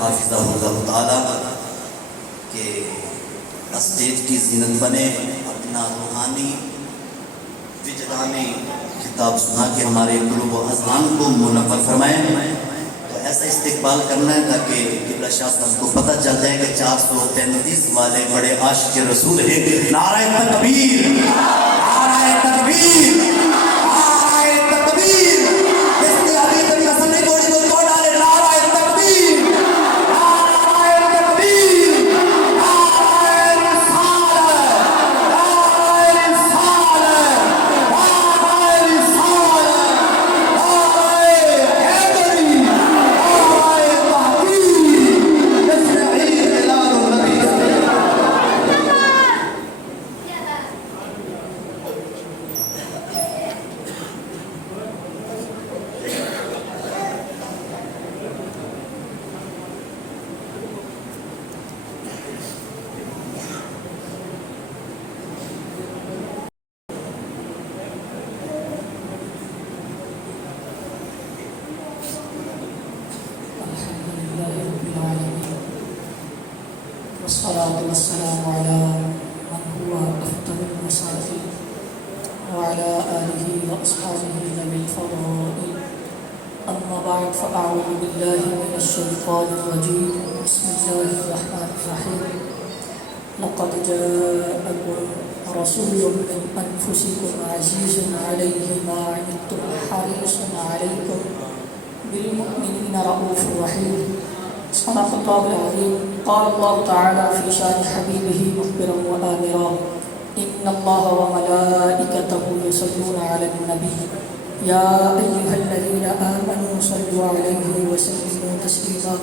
حافظہ اللہ تعالیٰ کہ اسٹیج کی زینت بنے، اپنا روحانی وجدانی خطاب سنا کے ہمارے قلوب و اذہان کو منور فرمائیں۔ تو ایسا استقبال کرنا ہے تاکہ قبلہ شاہ صاحب کو پتہ چل جائے کہ 433 والے بڑے عاشق رسول ہیں۔ نعرہ تکبیر، نعرہ تکبیر، نعرہ تکبیر، اس نے ابھی تک قسم نہیں توڑی تو توڑ ڈالے۔ نعرہ تکبیر، نعرہ تکبیر، نعرہ رسالت، نعرہ رسالت، نعرہ رسالت، نعرہ حیدری، نعرہ تحقیق، تشریعی اعلان النبی۔ والصلاة والسلام على من هو أفضل المرسلين وعلى آله وأصحابه ذوي الفضائل. أما بعد فأعوذ بالله من الشيطان الرجيم. بسم الله الرحمن الرحيم. لقد جاءكم رسول من أنفسكم عزيز عليه ما عنتم حريص عليكم بالمؤمنين رؤوف رحيم. صدق الله العظيم. قال الله تعالى في شان حبيبه مخبرا وآمرا إن الله وملائكته يصلون على النبي يا أيها الذين آمنوا صلوا عليه وسلموا تسليما.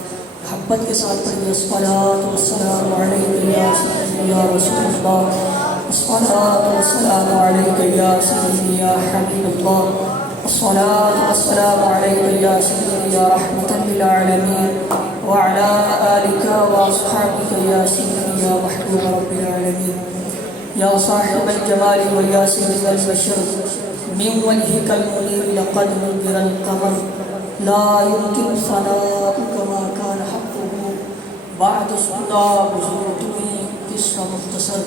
محبت کے ساتھ پڑھیے الصلاة والسلام علیک یا سیدی یا رسول اللہ، الصلاة والسلام علیک یا سیدی یا حبیب اللہ، الصلاة والسلام علیک یا سیدی یا رحمة للعالمین وعلى آلك وأصحابك يا سيدي يا محبوب رب العالمين يا صاحب الجمال ويا سيد البشر من وجهك المنير لقد نذر القمر لا يمكن ثناؤك ما كان حقه بعد صدى بزرتني قصة مختصر.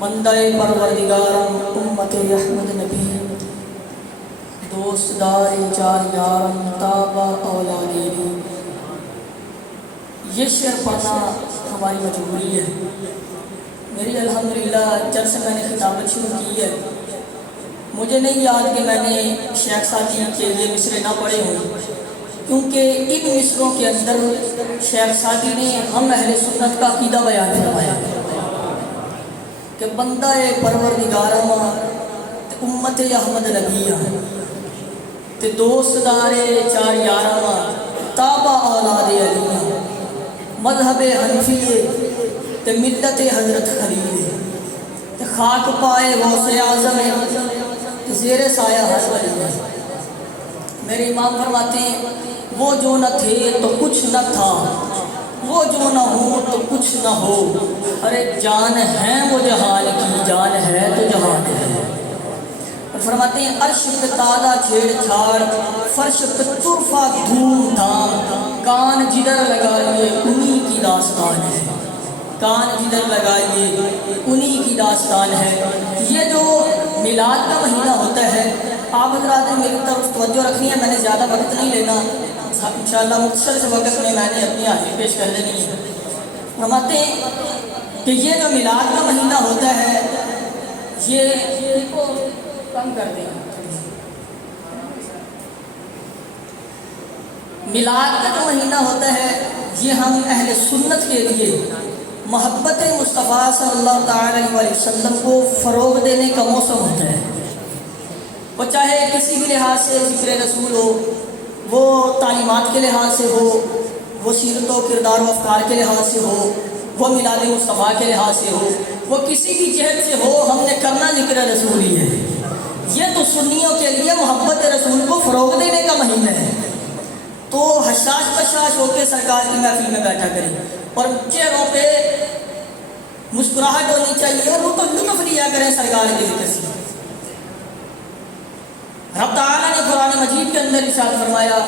بندہ پروردگارم امت احمد نبی دوست دار چار یارم تابا اولادی. یہ شعر پڑھنا ہماری مجبوری ہے. میری الحمدللہ جب سے میں نے خطابت شروع کی ہے مجھے نہیں یاد کہ میں نے شیخ سعدی کے یہ مصرے نہ پڑھے ہوں، کیونکہ ان مصروں کے اندر شیخ سعدی نے ہم اہل سنت کا عقیدہ بیان فرمایا کہ بندہ پروردگارم امت احمد نبی تے دوست دار چار یارم تابع اولاد علی مذہب حنفی تے ملت حضرت خلیل تے خاک پائے غوث اعظم تے زیر سایہ ہر ولی. میرے امام فرماتے ہیں وہ جو نہ تھے تو کچھ نہ تھا، وہ جو نہ ہو تو کچھ نہ ہو، ارے جان ہے وہ جہان کی، جان ہے تو جہان ہے. فرماتے ہیں عرش پہ تازہ چھیڑ چھاڑ، فرش پہ طرفہ دھوم دھام، کان جدھر لگائیے انہی کی داستان ہے، کان جدھر لگائیے انہی کی داستان ہے. یہ جو میلاد کا مہینہ ہوتا ہے آپ حضرات نے میری طرف توجہ رکھنی ہے، میں نے زیادہ وقت نہیں لینا، انشاءاللہ مختصر سے وقت میں نے اپنی حاضری پیش کر دینی ہے. فرماتے ہیں کہ یہ جو میلاد کا مہینہ ہوتا ہے یہ کم کر دیں. میلاد کا جو مہینہ ہوتا ہے یہ ہم اہل سنت کے لیے محبت مصطفیٰ صلی اللہ تعالی علیہ وسلم کو فروغ دینے کا موسم ہوتا ہے. وہ چاہے کسی بھی لحاظ سے ذکر رسول ہو، وہ تعلیمات کے لحاظ سے ہو، وہ سیرت و کردار و افکار کے لحاظ سے ہو، وہ میلاد مصطفیٰ کے لحاظ سے ہو، وہ کسی بھی جہت سے ہو، ہم نے کرنا ذکر رسول ہی ہے. یہ تو سنیوں کے لیے محبت رسول کو فروغ دینے کا مہینہ ہے. تو حشاش بشاش ہو کے سرکار کی محفل میں بیٹھا کریں اور چہروں پہ مسکراہٹ ہونی چاہیے اور وہ تو لطف لیا کریں سرکار کے ذکر سے. رب تعالیٰ نے قرآن مجید کے اندر ارشاد فرمایا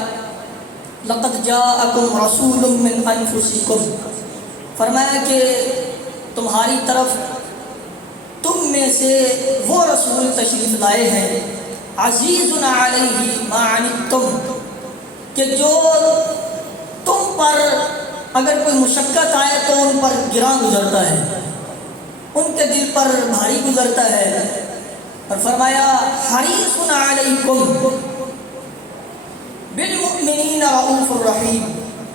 لقد جاءکم رسول من انفسکم، فرمایا کہ تمہاری طرف تم میں سے وہ رسول تشریف لائے ہیں، عزیز علیہ ما عنتم، کہ جو تم پر اگر کوئی مشقت آئے تو ان پر گراں گزرتا ہے، ان کے دل پر بھاری گزرتا ہے۔ اور فرمایا حریص علیکم بالمؤمنین رؤوف الرحیم،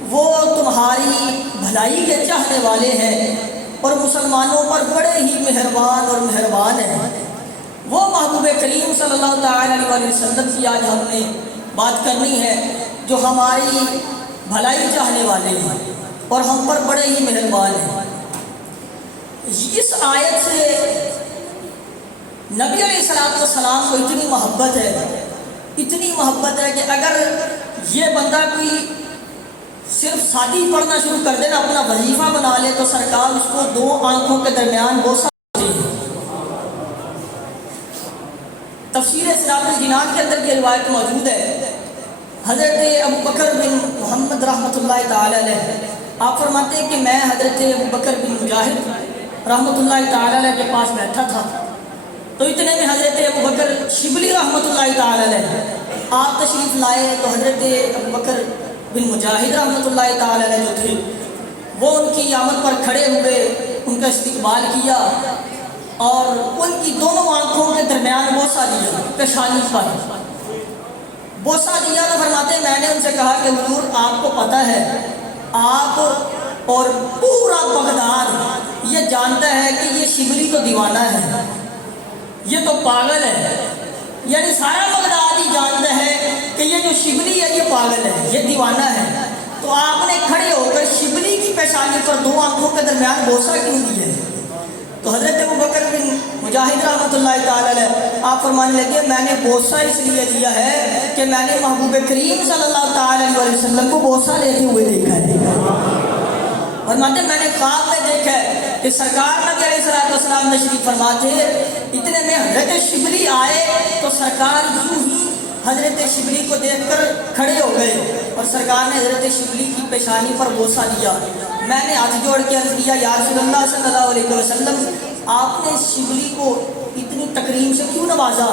وہ تمہاری بھلائی کے چاہنے والے ہیں اور مسلمانوں پر بڑے ہی مہربان اور مہربان ہیں۔ وہ محبوب کریم صلی اللہ تعالی علیہ وسلم کی آج ہم نے بات کرنی ہے، جو ہماری بھلائی چاہنے والے ہیں اور ہم پر بڑے ہی مہربان ہیں۔ اس آیت سے نبی علیہ السلام کو اتنی محبت ہے کہ اگر یہ بندہ کوئی صرف سادی پڑھنا شروع کر دے نا، اپنا وظیفہ بنا لے، تو سرکار اس کو 2 آنکھوں کے درمیان بوسہ دیتے ہیں۔ تفسیر سراج الجنان کے اندر یہ روایت موجود ہے، حضرت ابو بکر بن محمد رحمۃ اللہ تعالی علیہ آپ فرماتے ہیں کہ میں حضرت ابو بکر بن مجاہد رحمۃ اللہ تعالی علیہ کے پاس بیٹھا تھا، تو اتنے میں حضرت ابو بکر شبلی رحمۃ اللہ تعالی علیہ آپ تشریف لائے، تو حضرت ابو بکر بن مجاہد رحمۃ اللہ تعالی علیہ جو تھے وہ ان کی آمد پر کھڑے ہوئے، ان کا استقبال کیا اور ان کی دونوں آنکھوں کے درمیان بوسہ دیا، پیشانی پر بوسہ دیا۔ تو فرماتے ہیں میں نے ان سے کہا کہ حضور آپ کو پتہ ہے، آپ اور پورا بغداد یہ جانتا ہے کہ یہ شبلی تو دیوانہ ہے، یہ تو پاگل ہے، یعنی سارا بغداد ہی جانتا ہے کہ یہ جو شبلی ہے یہ پاگل ہے، یہ دیوانہ ہے، تو آپ نے کھڑے ہو کر شبلی کی پیشانی پر 2 آنکھوں کے درمیان بوسہ کیوں دیا ہے؟ تو حضرت ابو بکر بن مجاہد رحمۃ اللہ تعالی علیہ آپ فرمانے لگے میں نے بوسہ اس لیے دیا ہے کہ میں نے محبوب کریم صلی اللہ تعالی علیہ وسلم کو بوسہ لیتے ہوئے دیکھا ہے۔ فرماتے میں نے خواب میں دیکھا ہے کہ سرکار نبی علیہ السلام تشریف فرماتے، اتنے میں حضرت شبلی آئے تو سرکار یوں ہی حضرت شبلی کو دیکھ کر کھڑے ہو گئے اور سرکار نے حضرت شبلی کی پیشانی پر بوسہ دیا۔ میں نے ہاتھ جوڑ کے عرض کیا یا رسول اللہ صلی اللہ علیہ وسلم، آپ نے شبلی کو اتنی تکریم سے کیوں نوازا،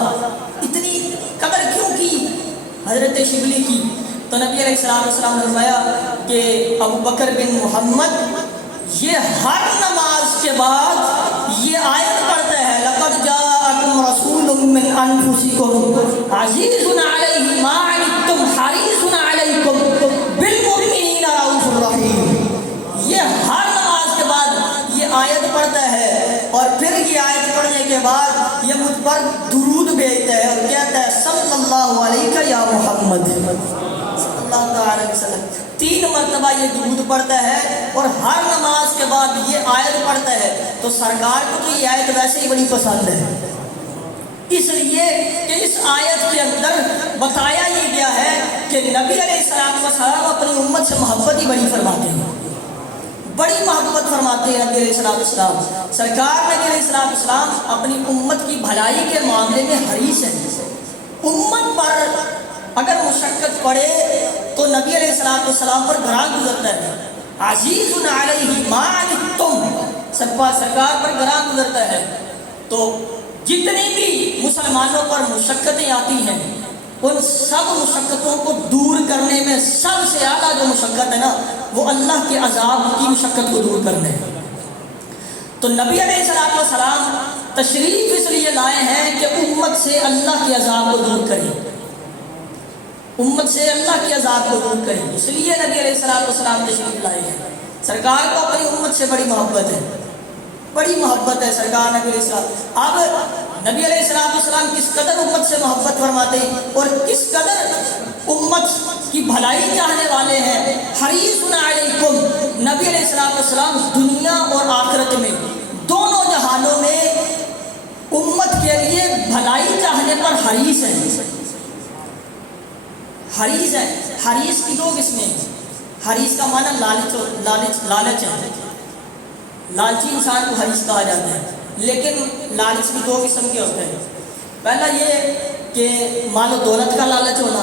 اتنی قدر کیوں کی حضرت شبلی کی؟ تو نبی علیہ السلام نے فرمایا کہ ابو بکر بن محمد یہ ہر نماز کے بعد یہ آیت پڑھتا ہے، لقد جاءکم رسول من انفسکم عزیز علیہ ما عنتم حریص علیکم بالمؤمنین رؤوف الرحیم۔ یہ ہر نماز کے بعد یہ آیت پڑھتا ہے اور پھر یہ آیت پڑھنے کے بعد یہ مجھ پر درود بھیجتا ہے اور کہتا ہے صلی اللہ علیہ یا محمد صلی اللہ تعالی علیہ وسلم۔ 3 مرتبہ یہ درود پڑھتا ہے اور ہر نماز کے بعد یہ آیت پڑھتا ہے۔ تو سرکار کو تو یہ آیت ویسے ہی بڑی پسند ہے، اس لیے کہ اس آیت کے اندر بتایا یہ گیا ہے کہ نبی علیہ السلام اپنی امت سے محبت ہی بڑی فرماتے ہیں، بڑی محبت فرماتے ہیں نبی علیہ السلام۔ سرکار نبی علیہ السلام اپنی امت کی بھلائی کے معاملے میں حریص ہیں۔ امت پر اگر مشقت پڑے تو نبی علیہ السلام پر گراں گزرتا ہے، عزیز علیہ ما عنتم، سرکار پر گراں گزرتا ہے۔ تو جتنی بھی مسلمانوں پر مشقتیں آتی ہیں ان سب مشقتوں کو دور کرنے میں سب سے زیادہ جو مشقت ہے نا وہ اللہ کے عذاب کی مشقت کو دور کرنے ہے۔ تو نبی علیہ السلام تشریف اس لیے لائے ہیں کہ امت سے اللہ کے عذاب کو دور کریں، امت سے اللہ کے عذاب کو دور کریں، اس لیے نبی علیہ السلام تشریف لائے ہیں۔ سرکار کو اپنی امت سے بڑی محبت ہے، بڑی محبت ہے سرکار نبی علیہ السلام۔ اب نبی علیہ السلام کس قدر امت سے محبت فرماتے ہیں اور کس قدر امت کی بھلائی چاہنے والے ہیں۔ حریص علیکم، نبی علیہ السلام دنیا اور آخرت میں دونوں جہانوں میں امت کے لیے بھلائی چاہنے پر حریص ہیں، حریص ہے۔ حریص کی 2 قسمیں ہیں۔ حریص کا معنی لالچ ہے، لالچی انسان کو حریص کہا جاتا ہے، لیکن لالچ بھی 2 قسم کے ہوتے ہیں۔ پہلا یہ کہ مال و دولت کا لالچ ہونا،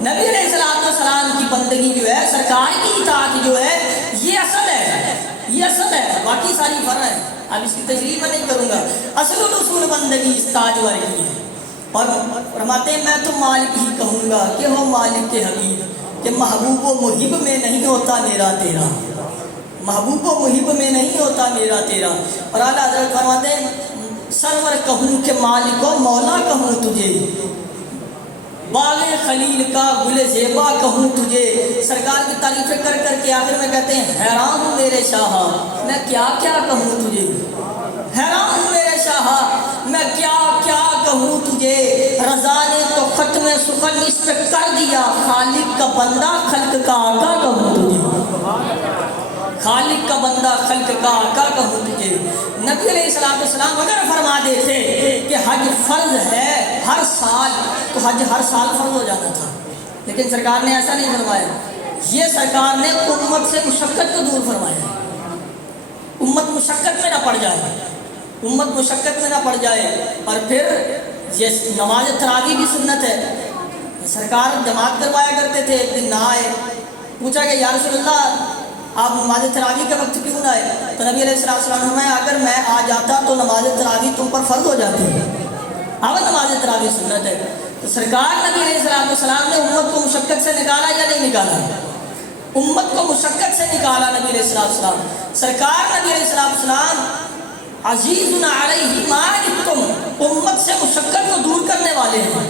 نبی علیہ السلام کی بندگی جو ہے، سرکار کی اطاعت جو ہے، یہ اصل ہے، یہ اصل ہے، باقی ساری فرع ہے. اب اس کی تشریح میں نہیں کروں گا. اصل الاصول بندگی اس تاجور کی ہے. اور فرماتے ہیں میں تو مالک ہی کہوں گا کہ ہو مالک کے حبیب، کہ محبوب و محب میں نہیں ہوتا میرا تیرا، محبوب و محب میں نہیں ہوتا میرا تیرا. اور اعلیٰ حضرت فرماتے ہیں سرور کہوں کہ مالک و مولا کہوں تجھے، باغ خلیل کا گل زیبا کہوں تجھے. سرکار کی تعریفیں کر کر کے آخر میں کہتے ہیں حیران ہوں میرے شاہ میں کیا کیا کہوں تجھے، حیران ہوں میرے شاہ میں کیا کیا کہوں تجھے. رضا نے تو ختم سخن اس پہ کر دیا، خالق کا بندہ خلق کا آقا کہوں تجھے، خالق کا بندہ خلق کا آقا کہوں تجھے. نبی علیہ السلام اگر فرما دیتے کہ حج فرض ہے ہر سال تو حج ہر سال فرض ہو جاتا تھا، لیکن سرکار نے ایسا نہیں فرمایا. یہ سرکار نے امت سے مشقت کو دور فرمایا، امت مشقت میں نہ پڑ جائے، امت مشقت میں نہ پڑ جائے. اور پھر یہ نماز تراویح بھی سنت ہے. سرکار جماعت کروایا کرتے تھے، ایک دن نہ آئے، پوچھا کہ یا رسول اللہ آپ نماز تراویح کے وقت کیوں نہ آئے؟ تو نبی علیہ السلام نے فرمایا اگر میں آ جاتا تو نماز تراویح تم پر فرض ہو جاتی ہے. اب نماز تراویح سنت ہے. تو سرکار نبی علیہ السلام نے امت کو مشقت سے نکالا یا نہیں نکالا؟ امت کو مشقت سے نکالا نبی علیہ السلام. سرکار نبی علیہ السلام عزیز علیہ ما عنتم، امت سے مشقت کو دور کرنے والے ہیں.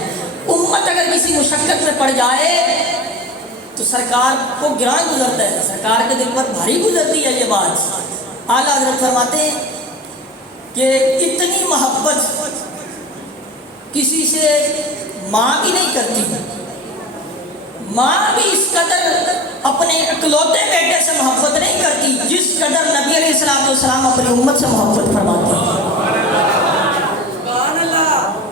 امت اگر کسی مشقت میں پڑ جائے تو سرکار کو گران گزرتا ہے، سرکار کے دل پر بھاری گزرتی ہے یہ بات. اعلیٰ حضرت فرماتے ہیں کہ اتنی محبت کسی سے ماں بھی نہیں کرتی، ماں بھی اس قدر اپنے اکلوتے بیٹے سے محبت نہیں کرتی جس قدر نبی علیہ السلام اپنی امت سے محبت فرماتے ہیں.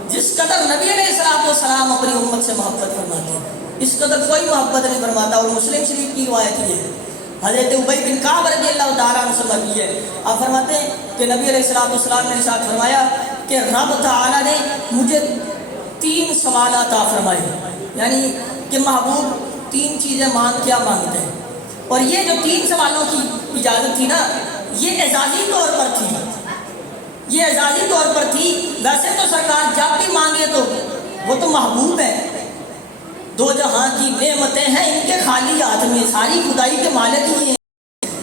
جس قدر نبی علیہ السلام اپنی امت سے محبت فرماتے ہیں اس قدر کوئی محبت نہیں فرماتا. اور مسلم شریف کی روایت یہ ہے، حضرت ابی بن کعب رضی اللہ تعالیٰ عنہ سے مروی ہے. آپ فرماتے ہیں کہ نبی علیہ السلام نے ارشاد فرمایا کہ رب تعالیٰ نے مجھے 3 سوالات عطا فرمائے، یعنی کہ محبوب 3 چیزیں مانگ کیا مانگتے ہیں. اور یہ جو 3 سوالوں کی اجازت تھی نا، یہ اعزازی طور پر تھی، یہ اعزازی طور پر تھی. ویسے تو سرکار جب بھی مانگے تو وہ تو محبوب ہے، 2 جہاں کی نعمتیں ہیں ان کے خالی ہاتھ میں، ساری خدائی کے مالک ہی ہیں.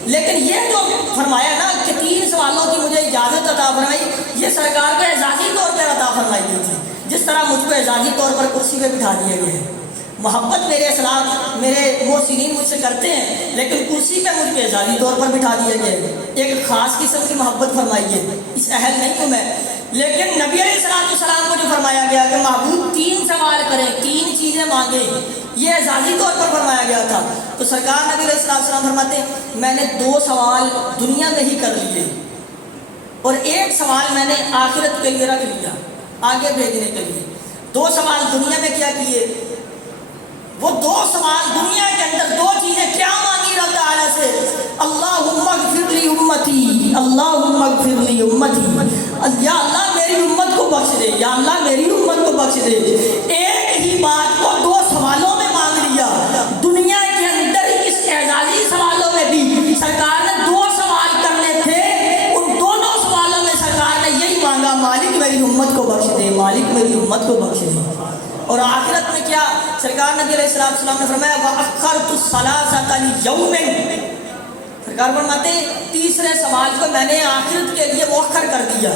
لیکن یہ جو فرمایا نا کہ 3 سوالوں کی مجھے اجازت عطا فرمائی، یہ سرکار کو اعزازی طور پر عطا فرمائی گئی تھی. جس طرح مجھ کو اعزازی طور پر کرسی پہ بٹھا دیا گیا ہے. محبت میرے اسلام میرے محسنین مجھ سے کرتے ہیں، لیکن کرسی پہ مجھ کو اعزازی طور پر بٹھا دیا گیا ہے. ایک خاص قسم کی محبت فرمائی ہے، اس اہل نہیں ہوں میں. لیکن نبی علیہ السلام کو جو فرمایا گیا کہ محبوب 3 سوال کریں، 3 چیزیں مانگیں، یہ اعزازی طور پر فرمایا گیا تھا. تو سرکار نبی علیہ السلام فرماتے ہیں میں نے 2 سوال دنیا میں ہی کر لیے اور 1 سوال میں نے آخرت کے لیے رکھ لیا آگے بھیجنے کے لیے. 2 سوال دنیا میں کیا کیے؟ وہ 2 سوال دنیا کے اندر 2 چیزیں کیا مانگی رب تعالیٰ سے؟ اللہم اغفر لی امتی، اللہم اغفر لی امتی، یا اللہ میری امت کو بخش دے، یا اللہ میری امت کو بخش دے. ایک ہی بات کو 2 سوالوں میں مانگ لیا. دنیا کے اندر اس اعزازی سوالوں میں بھی سرکار نے 2 سوال کرنے تھے، ان دونوں سوالوں میں سرکار نے یہی مانگا مالک میری امت کو بخش دے، مالک میری امت کو بخش دے. اور آخرت میں کیا سرکار نبی علیہ السلام نے فرمایا وَأَخَّرْتُ الصَّلَاةَ لِيَوْمٍ، سرکار فرماتے ہیں 3رے سوال کو میں نے آخرت کے لیے مؤخر کر دیا.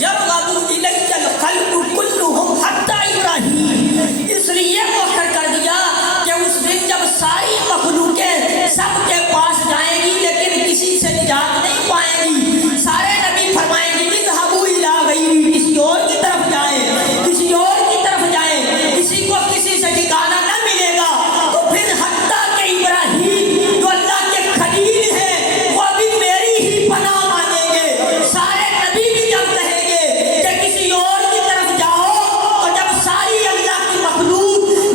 يَرْغَبُ إِلَيَّ الْخَلْقُ كُلُّهُمْ حَتَّى إِبْرَاهِيمَ، اس لیے مؤخر کر دیا کہ اس دن جب ساری مخلوقیں سب کے پاس جائیں گی لیکن کسی سے نجات نہیں پائیں گی. سارے نبی فرمائیں گے اذهبوا إِلَىٰ غَيْرِي، کسی اور کی طرف جائیں، کسی اور کی طرف جائیں، کسی کو کسی سے ٹھکانہ نہ ملے گا. تو پھر حتیٰ کہ ابراہیم جو اللہ کے خلیل ہیں وہ بھی میری ہی پناہ مانگیں گے. سارے نبی بھی جب کہیں گے کہ کسی اور کی طرف جاؤ، اور جب ساری اللہ کی مخلوق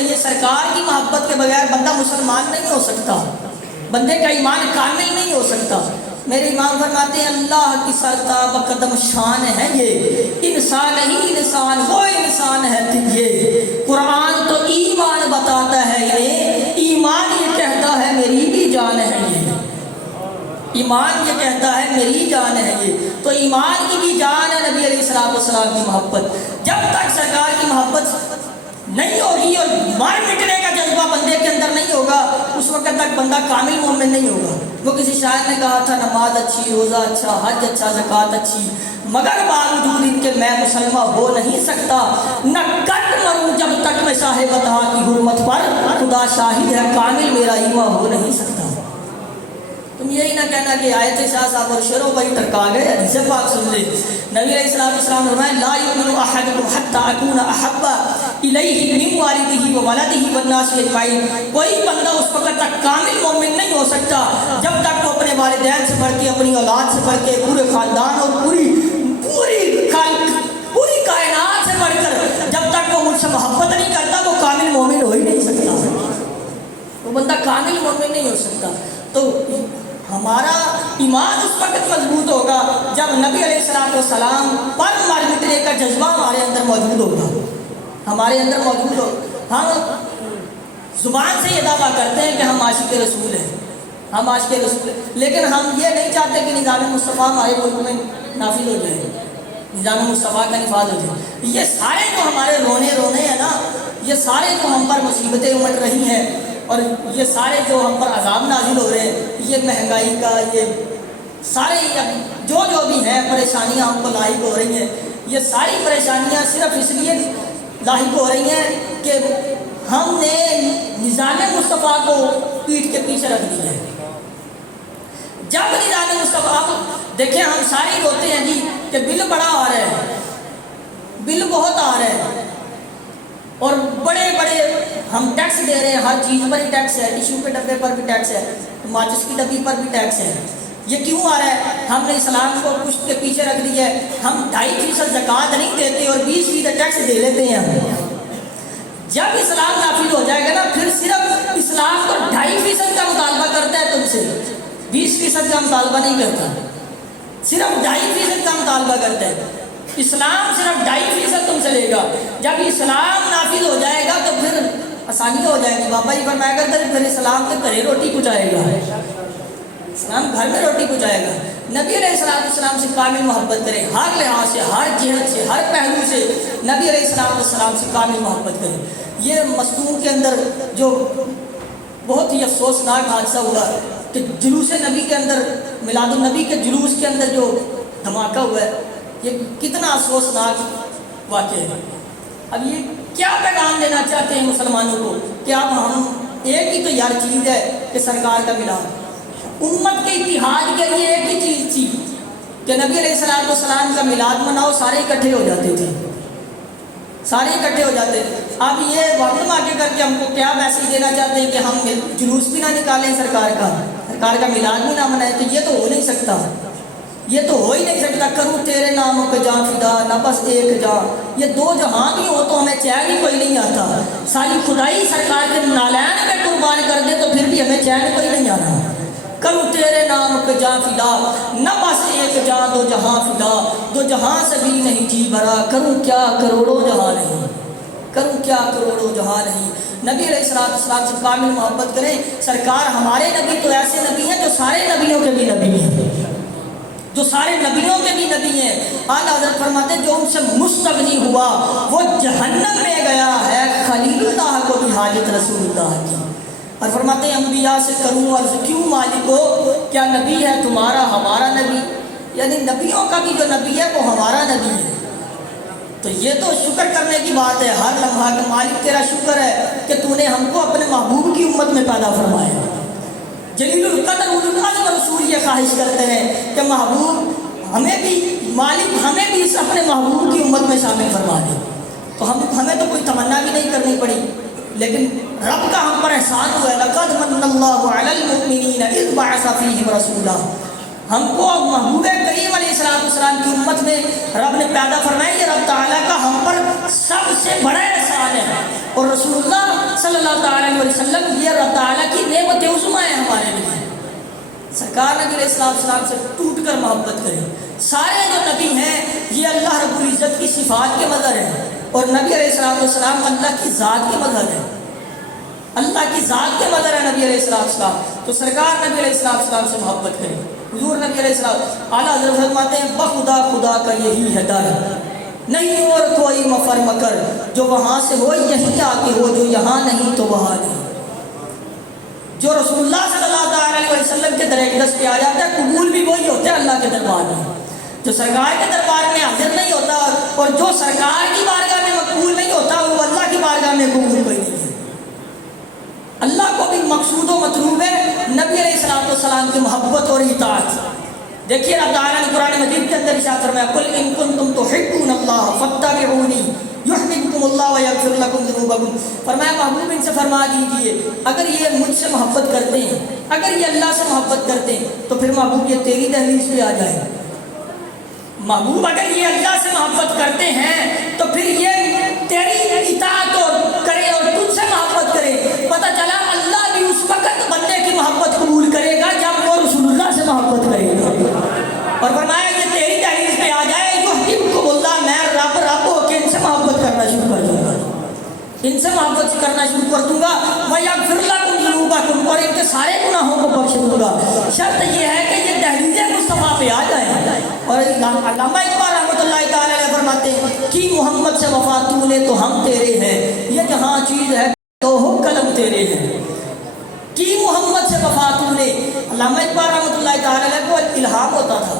چاہیے. سرکار کی محبت کے بغیر بندہ مسلمان نہیں ہو سکتا، بندے کا ایمان کامل نہیں ہو سکتا. میرے امام فرماتے ہیں اللہ کی سرتاب قدم شان ہے یہ، انسان ہی انسان وہ انسان ہے یہ. قرآن تو ایمان بتاتا ہے یہ، ایمان یہ کہتا ہے میری بھی جان ہے یہ. ایمان یہ کہتا ہے میری جان ہے یہ. تو ایمان کی بھی جان ہے نبی علیہ السلام کی محبت. جب تک سرکار کی محبت نہیں ہوگی اور مر مٹنے کا جذبہ بندے کے اندر نہیں ہوگا، اس وقت تک بندہ کامل مومن نہیں ہوگا. وہ کسی شاعر نے کہا تھا نماز اچھی، روزہ اچھا، حج اچھا، زکوٰۃ اچھی، مگر باوجود ان کے میں مسلمان ہو نہیں سکتا. نہ کٹ مروں جب تک میں صاحب عطا کی حرمت پر، خدا شاہد ہے کامل میرا ایمان ہو نہیں سکتا. تم یہی نہ کہنا کہ آیت شاہ صاحب اور شروع بھائی ترکا گئے، حدیث پاک سن لے. نبی علیہ السلام نے فرمایا لا یؤمن احدکم حتی اکون احب الیہ من والدہ وولدہ والناس اجمعین. کوئی بندہ اس وقت تک کامل مومن نہیں ہو سکتا جب تک وہ اپنے والدین سے بڑھ کے، اپنی اولاد سے بڑھ کے، پورے خاندان اور پوری کائنات سے بڑھ کر جب تک وہ مجھ سے محبت نہیں کرتا وہ کامل مومن ہو ہی نہیں سکتا. وہ بندہ کامل مومن نہیں ہو سکتا. تو ہمارا ایمان اس وقت مضبوط ہوگا جب نبی علیہ السلام پر مر مٹنے کا جذبہ ہمارے اندر موجود ہوگا، ہمارے اندر موجود ہو. ہم زبان سے یہ دعویٰ کرتے ہیں کہ ہم عاشق رسول ہیں، ہم عاشق رسول ہیں، لیکن ہم یہ نہیں چاہتے کہ نظام مصطفیٰ ہمارے ملک میں نافذ ہو جائے، نظام مصطفیٰ کا نفاذ ہو جائے. یہ سارے جو ہمارے رونے ہیں نا، یہ سارے جو ہم پر مصیبتیں امٹ رہی ہیں اور یہ سارے جو ہم پر عذاب نازل ہو رہے ہیں، یہ مہنگائی کا، یہ سارے جو بھی ہیں پریشانیاں ہم کو لاحق ہو رہی ہیں، یہ ساری پریشانیاں صرف اس لیے لاحق ہو رہی ہیں کہ ہم نے نظام مصطفیٰ کو پیٹھ کے پیچھے رکھ دیا ہے. جب نظام مصطفیٰ کو دیکھیں، ہم سارے روتے ہیں جی کہ بل بڑا آ رہا ہے، بل بہت آ رہا ہے اور بڑے ہم ٹیکس دے رہے ہیں، ہر چیز پر ہی ٹیکس ہے، ٹیشو کے ڈبے پر بھی ٹیکس ہے، ماچس کی ڈبی پر بھی ٹیکس ہے. یہ کیوں آ رہا ہے؟ ہم نے اسلام کو پشت کے پیچھے رکھ دیا ہے. ہم 2.5% زکوٰۃ نہیں دیتے اور 20% ٹیکس دے لیتے ہیں. جب اسلام نافذ ہو جائے گا نا، پھر صرف اسلام کو 2.5% کا مطالبہ کرتا ہے تم سے، 20% کا مطالبہ نہیں کرتا، صرف 2.5% کا مطالبہ کرتا ہے. اسلام صرف 2.5% تم سے لے گا. جب اسلام نافذ ہو جائے گا تو پھر آسانی ہو جائے گی. بابا جی فرمایا کرتے ہیں پھر اسلام کے گھر روٹی پہنچائے گا، اسلام گھر میں روٹی پہنچائے گا. نبی علیہ السلام سے کامل محبت کریں، ہر لحاظ سے، ہر جہت سے، ہر پہلو سے نبی علیہ السلام سے کامل محبت کریں. یہ مستون کے اندر جو بہت ہی افسوسناک حادثہ ہوا کہ جلوس نبی کے اندر، میلاد النبی کے جلوس کے اندر جو دھماکہ ہوا ہے، یہ کتنا افسوسناک واقعہ ہے. اب یہ کیا پیغام دینا چاہتے ہیں مسلمانوں کو کہ اب ہم ایک ہی تو یار چیز ہے کہ سرکار کا میلاد، امت کے اتحاد کے لیے ایک ہی چیز تھی کہ نبی علیہ السلام کا میلاد مناؤ، سارے اکٹھے ہو جاتے تھے، سارے اکٹھے ہو جاتے تھے. اب یہ وقت آگے کر کے ہم کو کیا میسیج دینا چاہتے ہیں کہ ہم جلوس بھی نہ نکالیں، سرکار کا میلاد بھی نہ منائیں؟ تو یہ تو ہو نہیں سکتا، یہ تو ہو ہی نہیں سکتا. کروں تیرے نام پہ جان فدا، نہ بس ایک جان، یہ 2 جہاں بھی ہو تو ہمیں چین ہی کوئی نہیں آتا. ساری خدائی سرکار کے نالین پہ قربان کر دے تو پھر بھی ہمیں چین کوئی نہیں آنا. کروں تیرے نام پہ جان فدا، نہ بس ایک جان 2 جہاں فدا، 2 جہاں سے بھی نہیں جی بھرا، کروں کیا کروڑوں جہاں نہیں، کروں کیا کروڑوں جہاں نہیں. نبی علیہ السلام سے کامل محبت کریں. سرکار ہمارے نبی تو ایسے نبی ہیں جو سارے نبیوں کے بھی نبی ہیں، جو سارے نبیوں کے بھی نبی ہیں. اعلیٰ حضرت فرماتے ہیں جو ان سے مستغنی ہوا وہ جہنم میں گیا ہے، خلیل اللہ کو بھی حاجت رسول اللہ کی. اور فرماتے ہیں انبیاء سے کروں عرض کیوں مالکو، کیا نبی ہے تمہارا ہمارا نبی؟ یعنی نبیوں کا بھی جو نبی ہے وہ ہمارا نبی ہے. تو یہ تو شکر کرنے کی بات ہے ہر لمحہ کہ مالک تیرا شکر ہے کہ تو نے ہم کو اپنے محبوب کی امت میں پیدا فرمایا. جلیل القدر اولو العزم رسول یہ خواہش کرتے ہیں کہ محبوب ہمیں بھی، مالک ہمیں بھی اس اپنے محبوب کی امت میں شامل فرما دے. تو ہمیں تو کوئی تمنا بھی نہیں کرنی پڑی، لیکن رب کا ہم پر احسان ہوا ہے. لقد من اللہ علی المؤمنین اذ بعث فیہم رسولا. ہم کو محبوب کریم علیہ السلام کی امت میں رب نے پیدا فرمایا. یہ رب تعالیٰ کا ہم پر سب سے بڑا احسان ہے. اور رسول اللہ صلی اللہ تعالیٰ علیہ وسلم یہ رب تعالیٰ کی نعمت عظمیٰ ہے ہمارے لیے. سرکار نبی علیہ السلام سے ٹوٹ کر محبت کریں. سارے جو نبی ہیں یہ اللہ رب العزت کی صفات کے مظہر ہیں، اور نبی علیہ السلام اللہ کی ذات کے مظہر ہیں. اللہ کی ذات کے مظہر ہے نبی علیہ السلام. تو سرکار نبی علیہ السلام سے محبت کریں. حضور نبی علیہ السلام اعلیٰ حضرت فرماتے ہیں بخدا خدا کا یہی ہے در، نہیں اور کوئی مفر مکر، جو وہاں سے ہو یہیں آ کے ہو، جو یہاں نہیں تو وہاں نہیں. جو رسول اللہ صلی اللہ علیہ وسلم کے در اقدس پہ آ جاتا ہے قبول بھی وہی ہوتا ہے اللہ کے دربار میں. جو سرکار کے دربار میں حاضر نہیں ہوتا اور جو سرکار کی بارگاہ میں مقبول نہیں ہوتا وہ اللہ کی بارگاہ میں قبول کوئی نہیں ہے. اللہ کو بھی مقصود و مطلوب ہے نبی علیہ السلام کی محبت اور اطاعت. دیکھیے رب تعالیٰ نے قرآن مجید کے اندر ارشاد فرمایا قل ان کنتم تحبون اللہ فاتبعونی یحببکم اللہ ویغفر لکم ذنوبکم. فرمایا محبوب ان سے فرما دیجئے اگر یہ مجھ سے محبت کرتے ہیں، اگر یہ اللہ سے محبت کرتے ہیں تو پھر محبوب یہ تیری دہلیز پہ آ جائے. محبوب اگر یہ اللہ سے محبت کرتے ہیں تو پھر یہ تیری اطاعت کرے اور تجھ سے محبت کرے. پتہ چلا اللہ بھی اس وقت بندے کی محبت قبول کرے گا جب وہ رسول اللہ سے محبت کرے گا. اور فرمایا یہ تیری دہلیز پہ آ جائے یحببکم اللہ، میں رب ہو کے ان سے محبت کرنا شروع کر دوں گا، ان سے محبت کرنا شروع کر دوں گا. ویغفر لکم ذنوبکم، اور ان کے سارے گناہوں کو بخش دوں گا. شرط یہ ہے کہ یہ دہلیز مصطفیٰ پہ آ جائے. اور علامہ اقبال رحمۃ اللہ تعالی علیہ فرماتے ہیں کہ محمد سے وفا تو نے تو ہم تیرے ہیں، یہ جہاں چیز ہے تو قلم تیرے ہیں. کہ محمد سے وفا تو نے، علامہ اقبال رحمۃ اللہ تعالی علیہ کو الہام ہوتا تھا،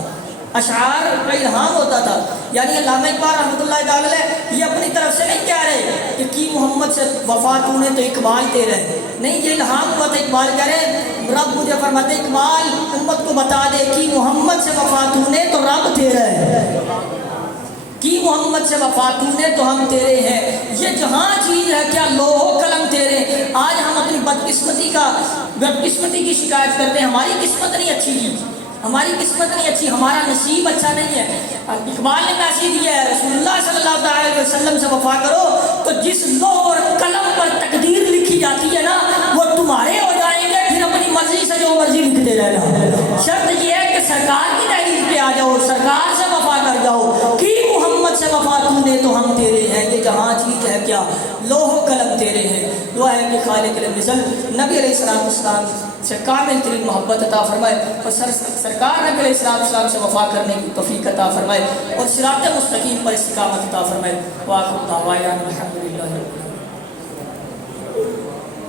اشعار کا الہام ہوتا تھا. یعنی علامہ اقبال رحمۃ اللہ تعالی علیہ یہ اپنی طرف سے نہیں کہہ رہے کہ کی محمد سے وفا تو نے تو اقبال تیرا ہے، نہیں، یہ الہام ہوا تھا. اقبال کہہ رہے رب مجھے فرماتے اقبال امت کو بتا دے کہ محمد سے وفا تو نے تو رب تیرا ہے، کہ محمد سے وفا تو نے تو ہم تیرے ہیں. یہ جہاں چیز ہے کیا لوح و قلم تیرے. آج ہم اپنی بدقسمتی کی شکایت کرتے ہیں، ہماری قسمت نہیں اچھی جی، ہماری قسمت نہیں اچھی، ہمارا نصیب اچھا نہیں ہے. اقبال نے میسیج دیا ہے رسول اللہ صلی اللہ علیہ وسلم سے وفا کرو تو جس لوح اور قلم پر تقدیر لکھی جاتی ہے نا وہ تمہارے ہو جائیں گے، پھر اپنی مرضی سے جو مرضی لکھتے رہنا. شرط یہ ہے کہ سرکار کی دہلیز پہ آ جاؤ، سرکار سے وفا کر جاؤ کہ محمد سے وفا تو نے تو ہم تیرے ہیں. یہ جہاں چیز ہے کیا لوح و قلم تیرے ہیں. دعا ہے کہ خالق المثل نبی علیہ السلام سے کامل ترین محبت عطا فرمائے اور سرکار نبی علیہ السلام سے وفا کرنے کی توفیق عطا فرمائے اور صراط مستقیم پر استقامت عطا فرمائے. وآخر دعوانا الحمدللہ.